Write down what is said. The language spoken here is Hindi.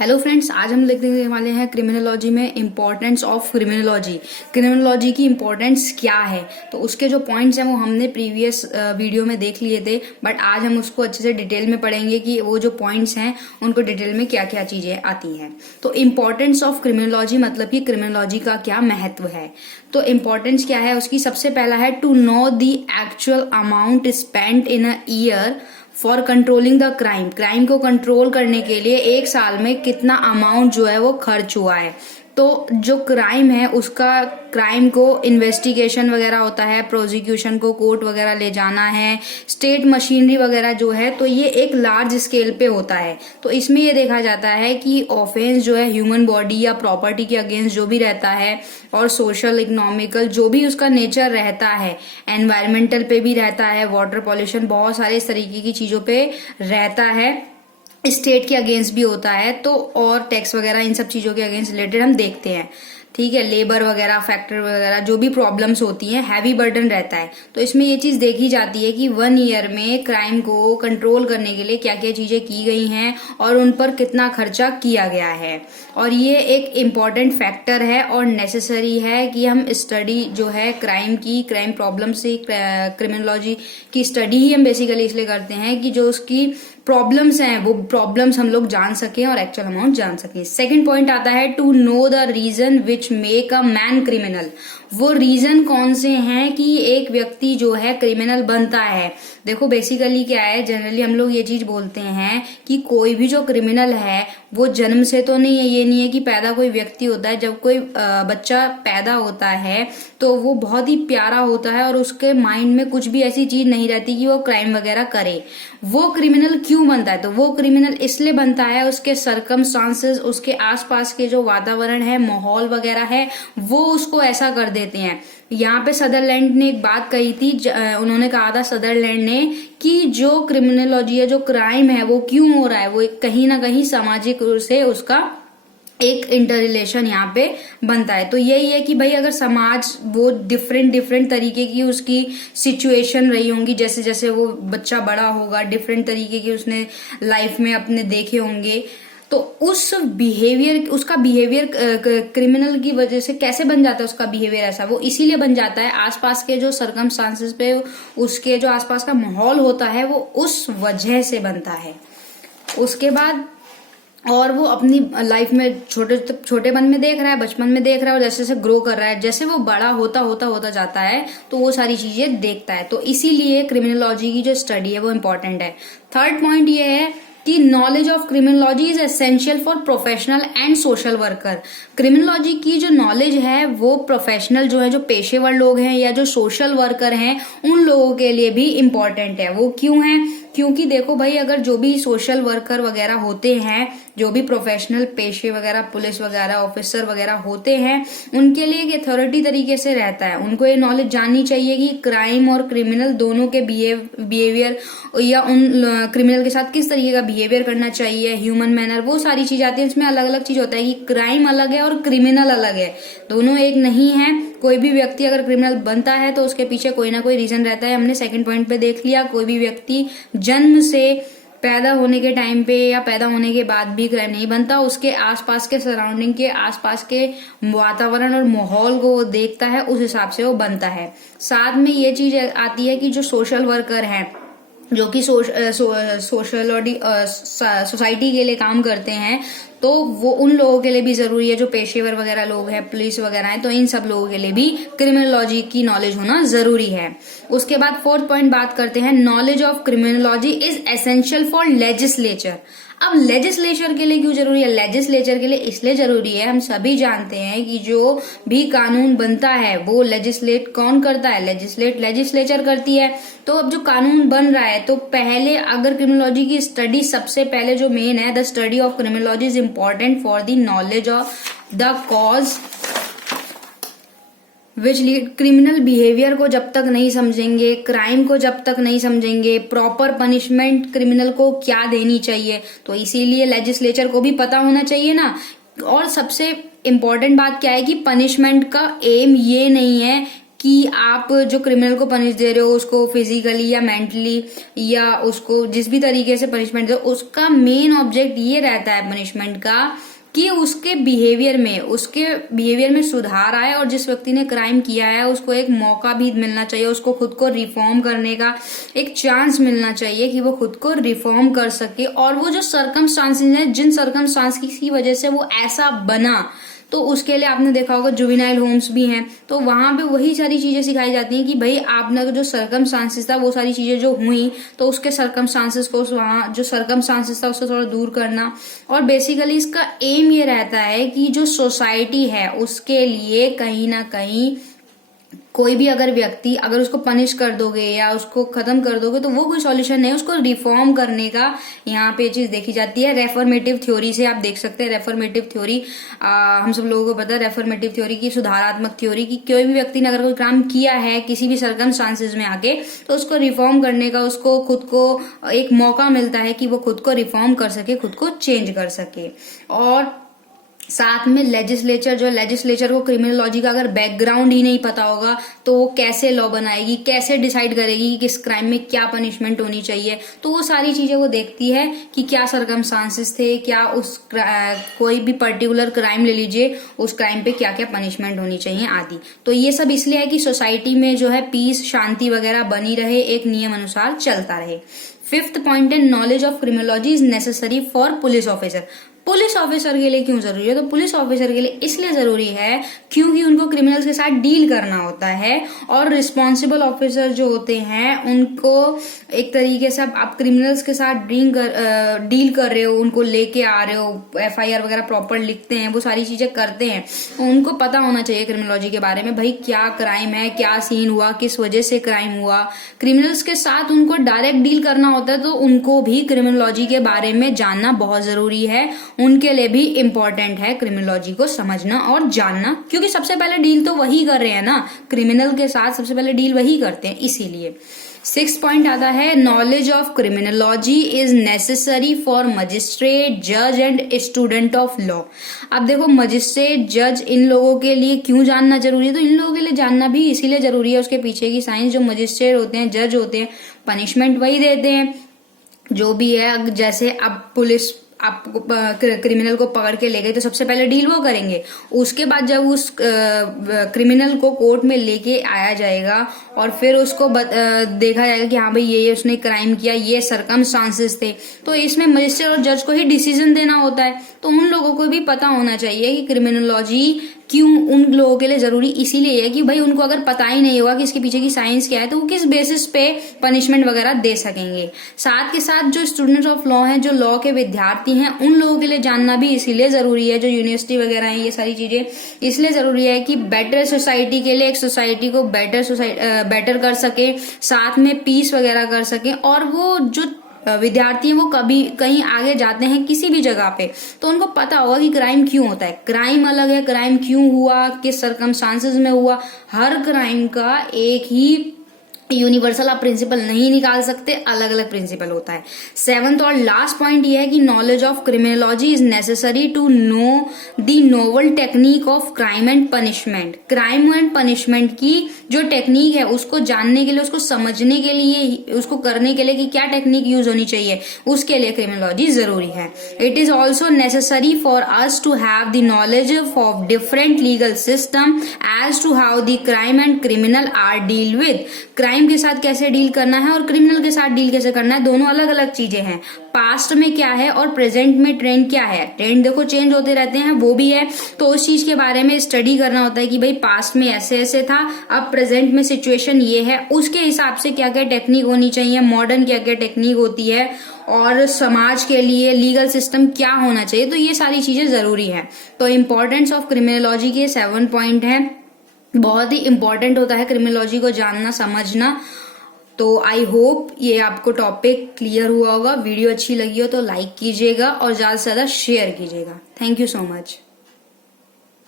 हेलो फ्रेंड्स, आज हम देखने वाले हैं क्रिमिनोलॉजी में इम्पोर्टेंस ऑफ क्रिमिनोलॉजी। क्रिमिनोलॉजी की इम्पोर्टेंस क्या है, तो उसके जो पॉइंट्स हैं वो हमने प्रीवियस वीडियो में देख लिए थे, बट आज हम उसको अच्छे से डिटेल में पढ़ेंगे कि वो जो पॉइंट्स हैं उनको डिटेल में क्या क्या चीजें आती हैं। तो इम्पोर्टेंस ऑफ क्रिमिनोलॉजी मतलब कि क्रिमिनोलॉजी का क्या महत्व है। तो इम्पोर्टेंस क्या है उसकी, सबसे पहला है to know the actual amount spent in a year for controlling the crime. Crime को कंट्रोल करने के लिए एक साल में कितना अमाउंट जो है वो खर्च हुआ है। तो जो क्राइम है उसका, क्राइम को इन्वेस्टिगेशन वगैरह होता है, प्रोसिक्यूशन को कोर्ट वगैरह ले जाना है, स्टेट मशीनरी वगैरह जो है, तो ये एक लार्ज स्केल पे होता है। तो इसमें ये देखा जाता है कि ऑफेंस जो है ह्यूमन बॉडी या प्रॉपर्टी के अगेंस्ट जो भी रहता है, और सोशल इकोनॉमिकल जो भी उसका नेचर रहता है, एनवायरमेंटल पे भी रहता है, वाटर पॉल्यूशन, बहुत सारे इस तरीके की चीजों पे रहता है, स्टेट के अगेंस्ट भी होता है, तो और टैक्स वगैरह इन सब चीजों के अगेंस्ट रिलेटेड हम देखते हैं। ठीक है, लेबर वगैरह, फैक्ट्री वगैरह जो भी प्रॉब्लम्स होती हैं, हैवी बर्डन रहता है। तो इसमें ये चीज देखी जाती है कि 1 ईयर में क्राइम को कंट्रोल करने के लिए क्या क्या चीजें की गई हैं और उन पर कितना खर्चा किया गया है। और ये एक इम्पॉर्टेंट फैक्टर है और नेसेसरी है कि हम स्टडी जो है क्राइम की, क्राइम प्रॉब्लम से, क्रिमिनोलॉजी की स्टडी ही हम बेसिकली इसलिए करते हैं कि जो उसकी प्रॉब्लम्स हैं वो प्रॉब्लम्स हम लोग जान सकें और एक्चुअल अमाउंट जान सकें। सेकंड पॉइंट आता है to know the reason which make a man criminal. वो रीजन कौन से हैं कि एक व्यक्ति जो है क्रिमिनल बनता है। देखो बेसिकली क्या है, जनरली हम लोग ये चीज बोलते हैं कि कोई भी जो क्रिमिनल है वो जन्म से तो नहीं है। ये नहीं है कि पैदा कोई व्यक्ति होता है, जब कोई बच्चा पैदा होता है तो वो बहुत ही प्यारा होता है और उसके माइंड में कुछ भी ऐसी चीज नहीं रहती कि वो क्राइम वगैरह करे। वो क्रिमिनल क्यों बनता है, तो वो क्रिमिनल इसलिए बनता है उसके सर्कमस्टांसेस, उसके आसपास के जो वातावरण है, माहौल वगैरह है, वो उसको ऐसा कर देते हैं। यहाँ पे सदरलैंड ने एक बात कही थी, उन्होंने कहा था सदरलैंड ने कि जो क्रिमिनोलॉजी है, जो क्राइम है वो क्यों हो रहा है, वो कहीं ना कहीं सामाजिक रूप से उसका एक इंटर रिलेशन यहाँ पे बनता है। तो यही है कि भाई अगर समाज वो डिफरेंट तरीके की उसकी सिचुएशन रही होंगी, जैसे जैसे वो बच्चा बड़ा होगा, डिफरेंट तरीके की उसने लाइफ में अपने देखे होंगे, तो उस बिहेवियर, उसका बिहेवियर क्रिमिनल की वजह से कैसे बन जाता है, उसका बिहेवियर ऐसा वो इसीलिए बन जाता है, आसपास के जो सर्कमस्टांसेस पे उसके जो आसपास का माहौल होता है वो उस वजह से बनता है। उसके बाद और वो अपनी लाइफ में छोटेपन में देख रहा है, बचपन में देख रहा है, और जैसे जैसे ग्रो कर रहा है, जैसे वो बड़ा होता जाता है तो वो सारी चीजें देखता है। तो इसीलिए क्रिमिनोलॉजी की जो स्टडी है वो इम्पोर्टेंट है। थर्ड पॉइंट ये है कि knowledge of criminology is essential for professional and social worker. Criminology की जो नॉलेज है वो प्रोफेशनल जो है, जो पेशेवर लोग हैं या जो सोशल वर्कर हैं, उन लोगों के लिए भी इम्पोर्टेंट है। वो क्यों है, क्योंकि देखो भाई अगर जो भी सोशल वर्कर वगैरह होते हैं, जो भी प्रोफेशनल पेशे वगैरह, पुलिस वगैरह, ऑफिसर वगैरह होते हैं, उनके लिए एक अथॉरिटी तरीके से रहता है। उनको ये नॉलेज जाननी चाहिए कि क्राइम और क्रिमिनल दोनों के बिहेवियर या उन क्रिमिनल के साथ किस तरीके का बिहेवियर करना चाहिए, ह्यूमन मैनर, वो सारी चीज आती है। इसमें अलग अलग चीज होता है कि क्राइम अलग है और क्रिमिनल अलग है, दोनों एक नहीं है। कोई भी व्यक्ति अगर क्रिमिनल बनता है तो उसके पीछे कोई ना कोई रीजन रहता है, हमने सेकंड पॉइंट पे देख लिया। कोई भी व्यक्ति जन्म से, पैदा होने के टाइम पे या पैदा होने के बाद भी क्राइम नहीं बनता, उसके आसपास के सराउंडिंग के, आसपास के वातावरण और माहौल को वो देखता है, उस हिसाब से वो बनता है। साथ में ये चीज आती है कि जो सोशल वर्कर हैं, जो कि सोसाइटी के लिए काम करते हैं, तो वो उन लोगों के लिए भी जरूरी है, जो पेशेवर वगैरह लोग हैं, पुलिस वगैरह हैं, तो इन सब लोगों के लिए भी क्रिमिनोलॉजी की नॉलेज होना जरूरी है। उसके बाद फोर्थ पॉइंट बात करते हैं, knowledge of criminology is essential for legislature. अब लेजिस्लेचर के लिए क्यों जरूरी है, लेजिस्लेचर के लिए इसलिए जरूरी है, हम सभी जानते हैं कि जो भी कानून बनता है वो लेजिस्लेट कौन करता है, लेजिस्लेचर करती है। तो अब जो कानून बन रहा है, तो पहले अगर क्रिमिनोलॉजी की स्टडी, सबसे पहले जो मेन है, the study of criminology is important for the knowledge of the cause which lead. Criminal behaviour को जब तक नहीं समझेंगे, क्राइम को जब तक नहीं समझेंगे, प्रॉपर पनिशमेंट क्रिमिनल को क्या देनी चाहिए, तो इसीलिए लेजिस्लेचर को भी पता होना चाहिए ना। और सबसे इम्पोर्टेंट बात क्या है कि पनिशमेंट का एम ये नहीं है कि आप जो क्रिमिनल को पनिश दे रहे हो उसको फिजिकली या मेंटली या उसको जिस भी तरीके से पनिशमेंट दे, उसका मेन ऑब्जेक्ट ये रहता है पनिशमेंट का कि उसके बिहेवियर में सुधार आए और जिस व्यक्ति ने क्राइम किया है उसको एक मौका भी मिलना चाहिए, उसको खुद को रिफॉर्म करने का एक चांस मिलना चाहिए कि वो खुद को रिफॉर्म कर सके। और वो जो सर्कमस्टांसेस हैं, जिन सर्कमस्टांस की वजह से वो ऐसा बना, तो उसके लिए आपने देखा होगा जुवेनाइल होम्स भी हैं, तो वहां पे वही सारी चीजें सिखाई जाती हैं कि भाई आपने जो सर्कमस्टांसेस था वो सारी चीजें जो हुई तो उसके सर्कमस्टांसेस को वहां जो सर्कमस्टांसेस था उससे थोड़ा दूर करना। और बेसिकली इसका एम ये रहता है कि जो सोसाइटी है उसके लिए कहीं ना कहीं कोई भी अगर व्यक्ति अगर उसको पनिश कर दोगे या उसको खत्म कर दोगे तो वो कोई सॉल्यूशन नहीं है, उसको रिफॉर्म करने का यहाँ पे चीज देखी जाती है। रेफॉर्मेटिव थ्योरी से आप देख सकते हैं, रेफॉर्मेटिव थ्योरी हम सब लोगों को पता है, रेफॉर्मेटिव थ्योरी की सुधारात्मक थ्योरी की कोई भी व्यक्ति ने अगर कोई काम किया है किसी भी सर्कमस्टांसेस में आके तो उसको रिफॉर्म करने का उसको खुद को एक मौका मिलता है कि वो खुद को रिफॉर्म कर सके, खुद को चेंज कर सके। और साथ में लेजिस्लेचर को क्रिमिनोलॉजी का अगर बैकग्राउंड ही नहीं पता होगा तो वो कैसे लॉ बनाएगी, कैसे डिसाइड करेगी कि किस क्राइम में क्या पनिशमेंट होनी चाहिए, तो वो सारी चीजें वो देखती है कि क्या सर्कमस्टांसेस थे, क्या उस कोई भी पर्टिकुलर क्राइम ले लीजिए उस क्राइम पे क्या क्या पनिशमेंट होनी चाहिए आदि। तो ये सब इसलिए है कि सोसाइटी में जो है पीस शांति वगैरह बनी रहे, एक नियम अनुसार चलता रहे। फिफ्थ पॉइंट है knowledge of criminology is necessary for police officer. Police officer के लिए क्यों जरूरी है? तो पुलिस ऑफिसर के लिए इसलिए जरूरी है क्योंकि उनको क्रिमिनल्स के साथ डील करना होता है और रिस्पॉन्सिबल ऑफिसर जो होते हैं उनको एक तरीके से आप क्रिमिनल्स के साथ डील कर रहे हो, उनको लेके आ रहे हो, FIR वगैरह प्रॉपर लिखते हैं, वो सारी चीजें करते हैं, तो उनको पता होना चाहिए क्रिमिनोलॉजी के बारे में, भाई क्या क्राइम है, क्या सीन हुआ, किस वजह से क्राइम हुआ। क्रिमिनल्स के साथ उनको डायरेक्ट डील करना होता है तो उनको भी क्रिमिनोलॉजी के बारे में जानना बहुत जरूरी है, उनके लिए भी इम्पोर्टेंट है क्रिमिनोलॉजी को समझना और जानना, क्योंकि सबसे पहले डील तो वही कर रहे हैं ना, क्रिमिनल के साथ सबसे पहले डील वही करते हैं। इसीलिए 6 पॉइंट आता है knowledge of criminology is necessary for magistrate, जज एंड स्टूडेंट ऑफ लॉ। अब देखो मजिस्ट्रेट, जज, इन लोगों के लिए क्यों जानना जरूरी है? तो इन लोगों के लिए जानना भी इसीलिए जरूरी है, उसके पीछे की साइंस। जो मजिस्ट्रेट होते हैं, जज होते हैं, पनिशमेंट वही देते हैं जो भी है। जैसे अब पुलिस आपको क्रिमिनल को पकड़ के ले गए तो सबसे पहले डील वो करेंगे, उसके बाद जब उस क्रिमिनल को कोर्ट में लेके आया जाएगा और फिर उसको देखा जाएगा कि हाँ भाई ये उसने क्राइम किया, ये सर्कमस्टांसेस थे, तो इसमें मजिस्ट्रेट और जज को ही डिसीजन देना होता है। तो उन लोगों को भी पता होना चाहिए कि क्रिमिनोलॉजी क्यों उन लोगों के लिए जरूरी इसीलिए है कि भाई उनको अगर पता ही नहीं होगा कि इसके पीछे की साइंस क्या है तो वो किस बेसिस पे पनिशमेंट वगैरह दे सकेंगे। साथ के साथ जो स्टूडेंट्स ऑफ लॉ हैं, जो लॉ के विद्यार्थी हैं, उन लोगों के लिए जानना भी इसीलिए जरूरी है। जो यूनिवर्सिटी वगैरह है, ये सारी चीजें इसलिए जरूरी है कि बेटर सोसाइटी के लिए, एक सोसाइटी को बेटर कर सके, साथ में पीस वगैरह कर सके। और वो जो विद्यार्थी हैं वो कभी कहीं आगे जाते हैं किसी भी जगह पे तो उनको पता होगा कि क्राइम क्यों होता है, क्राइम अलग है, क्राइम क्यों हुआ, किस सर्कमस्टांसेस में हुआ। हर क्राइम का एक ही यूनिवर्सल आप प्रिंसिपल नहीं निकाल सकते, अलग अलग प्रिंसिपल होता है। 7th और लास्ट पॉइंट ये है कि knowledge of criminology is necessary to know the novel technique of crime and punishment. Crime and punishment की जो टेक्निक है उसको जानने के लिए, उसको समझने के लिए, उसको करने के लिए कि क्या टेक्निक यूज होनी चाहिए, उसके लिए क्रिमिनोलॉजी जरूरी है। It is also necessary for us to have the knowledge of different legal system as to how the crime and criminal are deal with. Crime के साथ कैसे डील करना है और क्रिमिनल के साथ डील कैसे करना है, दोनों अलग अलग चीजें हैं। पास्ट में क्या है और प्रेजेंट में ट्रेंड क्या है, ट्रेंड देखो चेंज होते रहते हैं, वो भी है, तो उस चीज के बारे में स्टडी करना होता है कि भाई पास्ट में ऐसे ऐसे था, अब प्रेजेंट में सिचुएशन ये है, उसके हिसाब से क्या क्या टेक्निक होनी चाहिए, मॉडर्न क्या क्या टेक्निक होती है, और समाज के लिए लीगल सिस्टम क्या होना चाहिए। तो ये सारी चीजें जरूरी है। तो इम्पोर्टेंस ऑफ क्रिमिनोलॉजी के 7 पॉइंट है, बहुत ही इंपॉर्टेंट होता है क्रिमिनोलॉजी को जानना समझना। तो आई होप ये आपको टॉपिक क्लियर हुआ होगा। वीडियो अच्छी लगी हो तो लाइक कीजिएगा और ज्यादा से ज्यादा शेयर कीजिएगा। Thank you so much.